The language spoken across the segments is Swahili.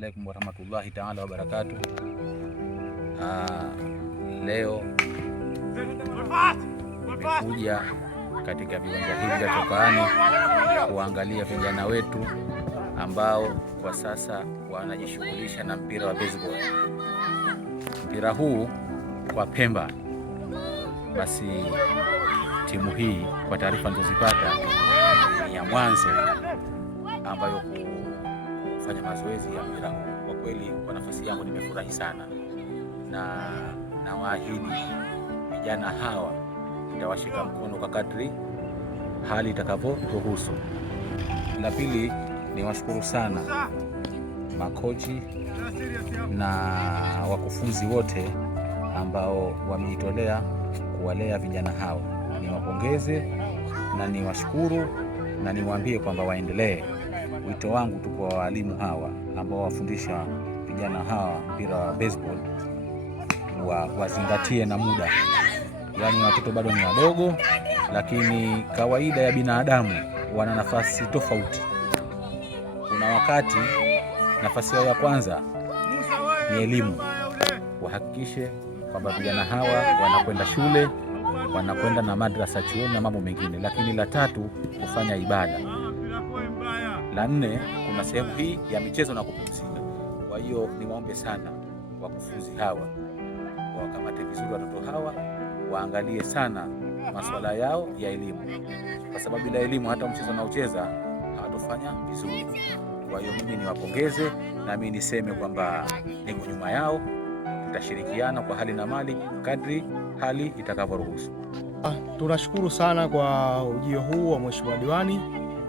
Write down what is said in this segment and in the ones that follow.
alaikum warahmatullahi ta'ala wabarakatuh. Leo nimekuja katika viwanja hivi vya Chokoani kuangalia vijana wetu ambao kwa sasa wanajishughulisha na mpira wa baseball. Mpira huu kwa Pemba, basi timu hii kwa taarifa nilizozipata ni ya mwanzo ambayo kufanya mazoezi ya mpira huu. Kwa kweli kwa nafasi yangu nimefurahi sana, na nawaahidi vijana hawa nitawashika mkono kwa kadri hali itakavyoruhusu. La pili, ni washukuru sana makochi na wakufunzi wote ambao wamejitolea kuwalea vijana hawa. Niwapongeze na niwashukuru na niwaambie kwamba waendelee. Wito wangu tu kwa walimu hawa ambao wafundisha vijana hawa mpira wa baseball, wazingatie na muda. Yaani watoto bado ni wadogo, lakini kawaida ya binadamu wana nafasi tofauti. Kuna wakati nafasi yao ya kwanza ni elimu. Wahakikishe kwamba vijana hawa wanakwenda shule, wanakwenda na madrasa, chuoni na mambo mengine. Lakini la tatu, kufanya ibada. La nne, kuna sehemu hii ya michezo na kupumzika. Kwa hiyo niwaombe sana wakufunzi hawa wakamate vizuri watoto hawa, waangalie sana masuala yao ya elimu, kwa sababu bila elimu hata mchezo unaocheza hawatofanya vizuri. Kwa hiyo mimi niwapongeze na mimi niseme kwamba niko nyuma yao, tutashirikiana kwa hali na mali kadri hali itakavyoruhusu. Tunashukuru sana kwa ujio huu wa Mheshimiwa Diwani.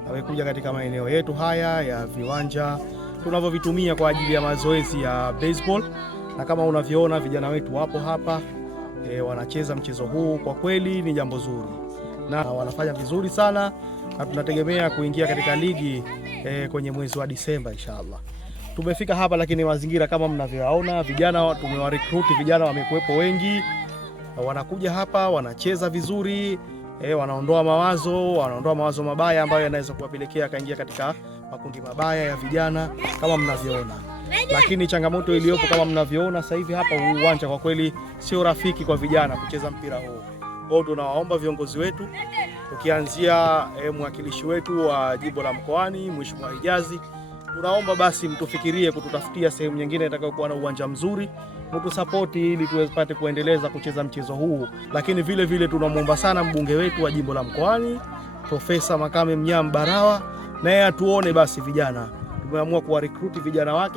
Amekuja katika maeneo yetu haya ya viwanja tunavyovitumia kwa ajili ya mazoezi ya baseball, na kama unavyoona vijana wetu wapo hapa wanacheza mchezo huu. Kwa kweli ni jambo zuri na wanafanya vizuri sana, na tunategemea kuingia katika ligi kwenye mwezi wa Disemba inshallah. Tumefika hapa, lakini mazingira kama mnavyoona, vijana tumewarecruit, vijana wamekuwepo wengi, wanakuja hapa wanacheza vizuri, wanaondoa mawazo mabaya ambayo yanaweza kuwapelekea kaingia katika makundi mabaya ya vijana kama mnavyoona. Lakini changamoto iliyopo kama mnavyoona sasa hivi hapa, uwanja kwa kweli sio rafiki kwa vijana kucheza mpira huu. Kwa hiyo tunawaomba viongozi wetu, tukianzia mwakilishi wetu wa jimbo la Mkoani Mheshimiwa Hijazi, tunaomba basi mtufikirie kututafutia sehemu nyingine itakayokuwa na uwanja mzuri, mtusapoti ili tuweze kuendeleza kucheza mchezo huu. Lakini vile vile tunamwomba sana mbunge wetu wa jimbo la Mkoani Profesa Makame Mnyam Barawa, naye atuone basi vijana. Tumeamua kuwa recruit vijana wake